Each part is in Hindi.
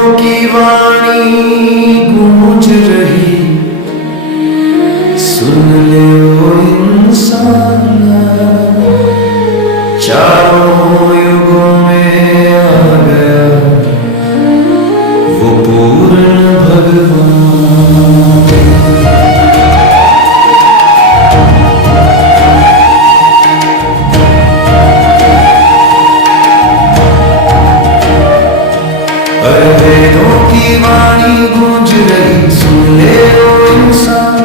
वेदों की वाणी गूंज रही, सुन ले ओ इंसान, चारों युगों में आ गया वो पूर्ण भगवान। वेदों की वाणी गूंज रही, सुन ले ओ इंसान,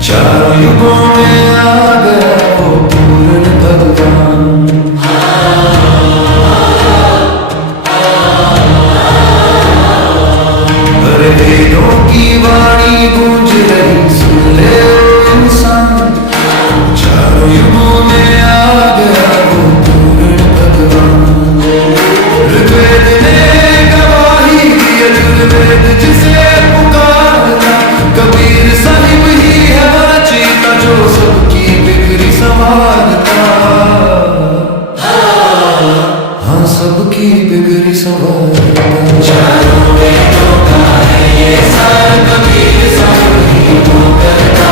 चारों युगों में आ गया वो पूर्ण भगवान। वेदों की वाणी गूंज रही, सुन ले ओ इंसान, चारों युगों में आ गया वो पूर्ण भगवान। ऋग्वेद ने गवाही दी, यजुर्वेद जिसे पुकारता, कबीर साहिब ही है वो रचयिता जो सबकी बिगड़ी संवारता। हाँ, सबकी बिगड़ी संवारता। चारों वेदों का है ये सार, कबीर साहिब ही वो करता।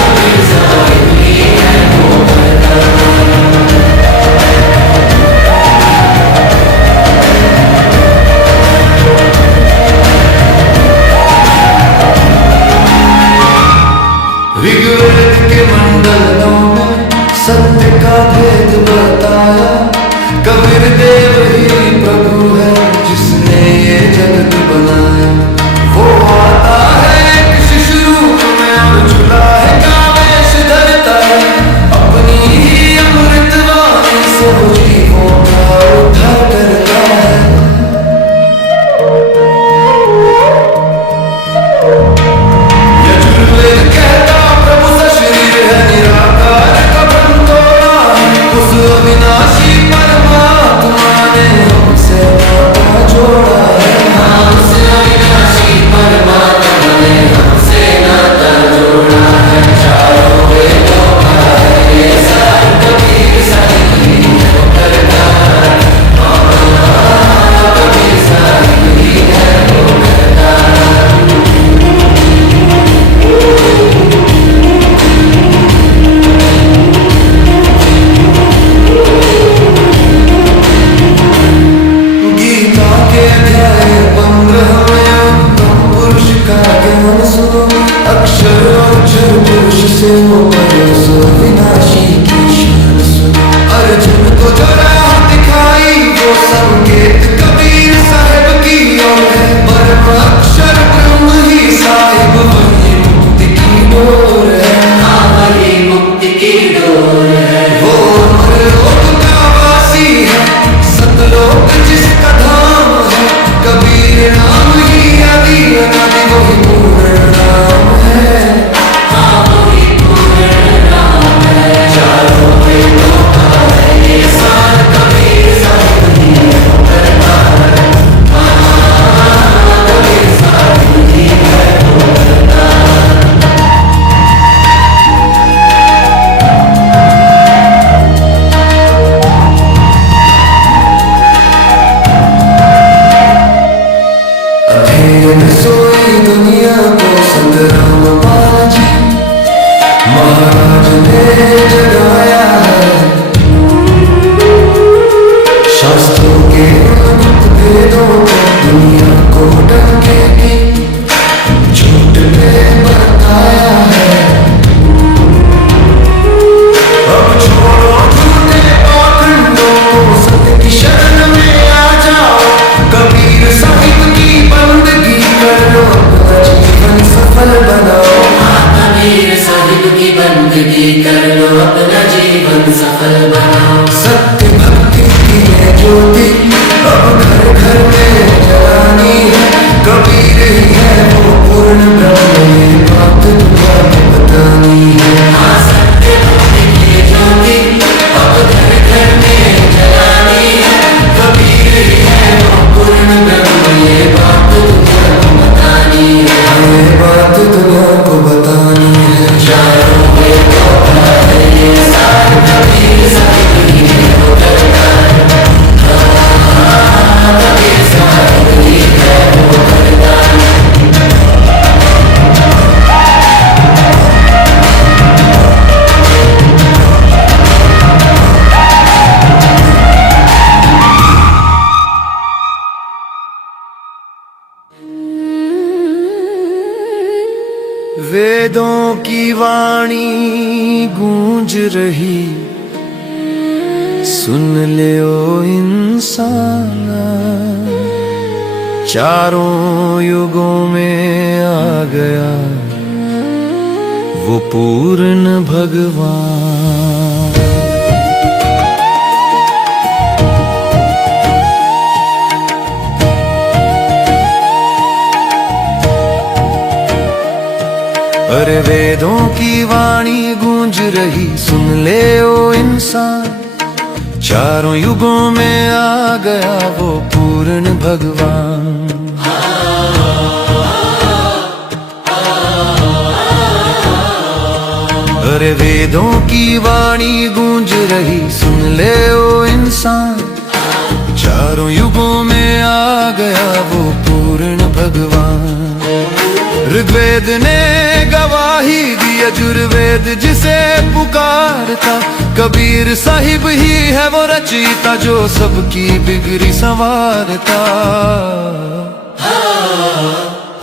कबीर साहिब ही है वो करता। ऋग्वेद के मंडलों में सत्य का भेद बताया, कबीर देव ही प्रभु है जिसने ये जगत बनाया। वो आता है एक शिशु रूप में और झूला है कामेश धरता है, अपनी ही अमृत वाणी से वो जीवों का उद्धार करता है। यजुर्वेद कहता प्रभु सशरीर है, निराकार का बंटोरा है, उस अविनाशी परमात्मा ने हमसे नाता जोड़ा है। हाँ, उस अविनाशी परमात्मा ने हमसे नाता जोड़ा है। चारों वेदों का है ये सार, कबीर साहिब ही वो करता है। कबीर साहिब ही है वो करता है। गीता के अध्याय 15 में उत्तम पुरुष का ज्ञान सुनो, अक्षर और जड़ पुरुष से वो परे सो विनाशी की शान सुनो। अर्जुन को जो राह दिखाई वो संकेत कबीर साहिब की ओर है, परम अक्षर ब्रह्म ही साहिब वही मुक्ति की डोर है। हाँ, वही मुक्ति की डोर है। वो अमरलोक का वासी है, सतलोक जिसका धाम है, कबीर नाम ही आदि अनादि वही पूर्ण नाम है। हाँ, वही पूर्ण नाम है। चारों वेदों का है ये सार, कबीर साहिब ही वो करता है। कबीर साहिब ही है वो करता है। अधेड़ सोई दुनिया को संतराम पाल जी महाराज ने जगाया है। शास्त्रों के अनंत भेदों को दुनिया को डंके की झूठ ने बताया है। अब छोड़ो झूठे पाखंडों को, सत्य की शरण में आ जाओ, कबीर साहिब की बंदगी कर लो, अपना जीवन सफल बनाओ। कबीर साहिब की बंदगी कर लो, अपना जीवन सफल बनाओ। सत्य भक्ति की है ज्योति अब घर घर में जलानी है, कबीर ही है वो पूर्ण ब्रह्म, ये बात दुनिया में बतानी है। हाँ, सत्य भक्ति की है ज्योति अब घर घर में जलानी है, कबीर ही है वो पूर्ण ब्रह्म, ये बात दुनिया को बतानी है। ये बात दुनिया को बतानी है। चारों वेदों का है ये सार, कबीर साहिब वाणी गूंज रही, सुन ले ओ इंसान, चारों युगों में आ गया वो पूर्ण भगवान। अरे वेदों की वाणी गूंज रही, सुन ले ओ इंसान, चारों युगों में आ गया वो पूर्ण भगवान। अरे वेदों की वाणी गूंज रही, सुन ले ओ इंसान, चारों युगों में आ गया वो पूर्ण भगवान। ऋग्वेद ने गवाही दी, यजुर्वेद जिसे पुकारता, कबीर साहिब ही है वो रचयिता जो सबकी बिगड़ी संवारता।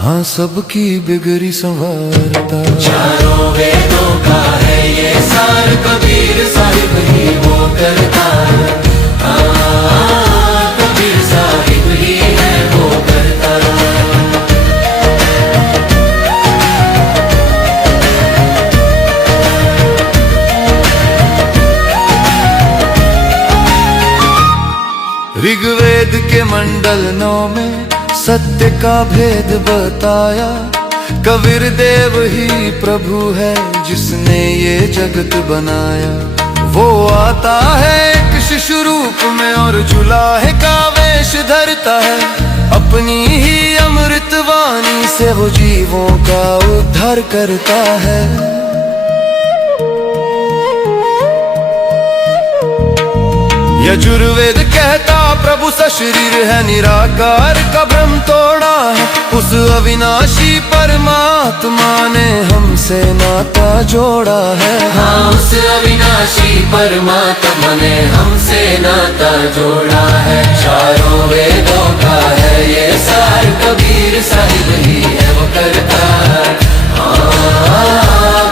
हाँ, सबकी बिगड़ी संवारता। चारों वेदों का है ये सार, कबीर साहिब ही वो करता है। कबीर साहिब ही है वो करता है। ऋग्वेद के मंडल 9 में सत्य का भेद बताया, कबीर देव ही प्रभु है जिसने ये जगत बनाया। वो आता है एक शिशु रूप में और जुलाहे का वेश धरता है, अपनी ही अमृत वाणी से वो जीवों का उद्धार करता है। यजुर्वेद कहता प्रभु सशरीर है, निराकार का भ्रम तोड़ा है, उस अविनाशी परमात्मा ने हमसे नाता जोड़ा है। हाँ, उस अविनाशी परमात्मा ने हमसे नाता जोड़ा है। चारों वेदों का है ये सार, कबीर साहिब ही है वो करता है।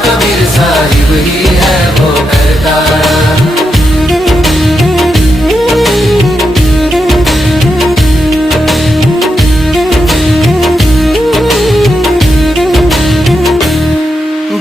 कबीर साहिब ही है वो करता है।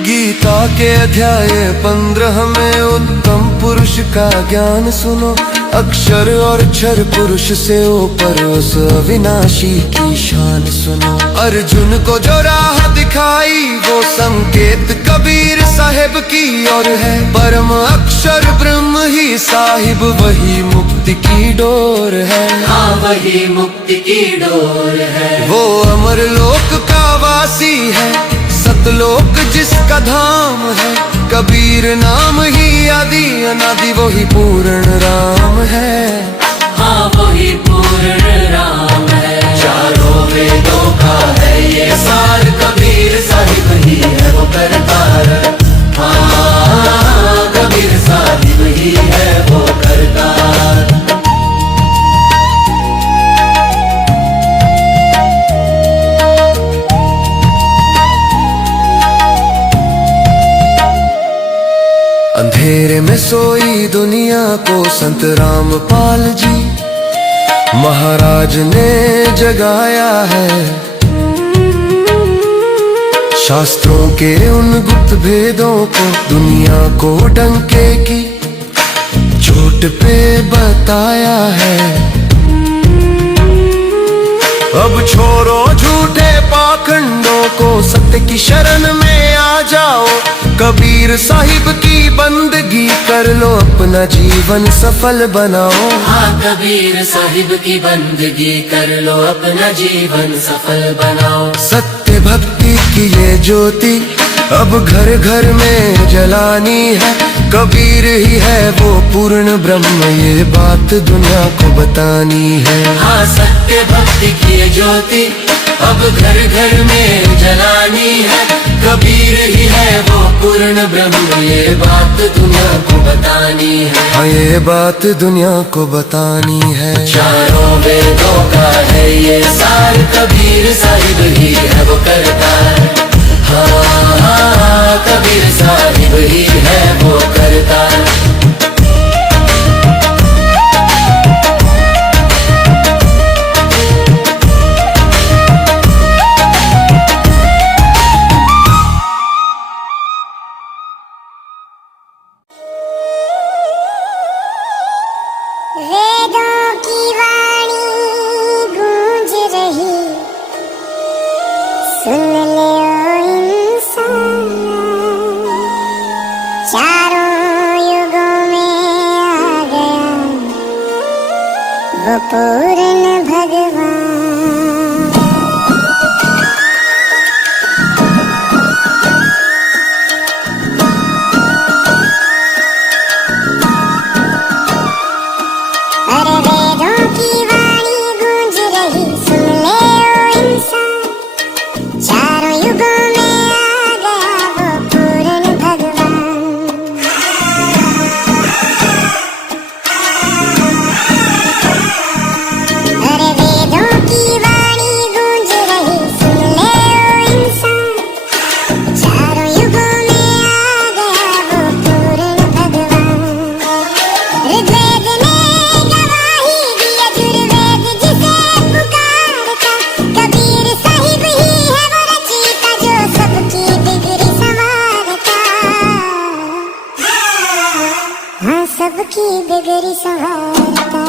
गीता के अध्याय 15 में उत्तम पुरुष का ज्ञान सुनो, अक्षर और क्षर पुरुष से ऊपर उस अविनाशी की शान सुनो। अर्जुन को जो राह दिखाई वो संकेत कबीर साहिब की ओर है, परम अक्षर ब्रह्म ही साहिब वही मुक्ति की डोर है। हाँ, वही मुक्ति की डोर है। वो अमर लोक का वासी है, सतलोक जिसका धाम है, कबीर नाम ही आदि अनादि वही पूर्ण राम है। हाँ, वही पूर्ण राम है। चारों वेदों का है ये सार, कबीर साहिब ही है वो करता है। कबीर साहिब ही है वो करता है। अंधेरे में सोई दुनिया को संत रामपाल जी महाराज ने जगाया है। शास्त्रों के उन गुप्त भेदों को दुनिया को डंके की चोट पे बताया है। अब छोड़ो झूठे पाखंडों को, सत्य की शरण में आ जाओ, कबीर साहिब की बंदगी कर लो, अपना जीवन सफल बनाओ। हाँ, कबीर साहिब की बंदगी कर लो, अपना जीवन सफल बनाओ। सत्य भक्ति की ये ज्योति अब घर घर में जलानी है, कबीर ही है वो पूर्ण ब्रह्म ये बात दुनिया को बतानी है। हाँ, सत्य भक्ति की ज्योति अब घर घर में जलानी है, कबीर ही है वो पूर्ण ब्रह्म ये बात दुनिया को बतानी है। हाँ, ये बात दुनिया को बतानी है। चारों वेदों का है ये सार, कबीर साहिब ही है वो करता है। हाँ, कबीर साहिब ही है वो करता। वेदों की वाणी गूंज रही, सुन ले ओ इंसान, चारों युगों में आ गया वो पूर्ण भगवान। अरे वेदों की वाणी गूंज रही, सुन ले ओ इंसान, चारों युगों में आ गया वो पूर्ण भगवान। अरे वेदों की वाणी गूंज रही, सुन ले ओ इंसान, चारों युगों में आ गया वो पूर्ण भगवान। ऋग्वेद ने गवाही दी, यजुर्वेद जिसे पुकारता, कबीर साहिब ही है वो रचयिता जो सबकी बिगड़ी संवारता। हाँ, सबकी बिगड़ी संवारता।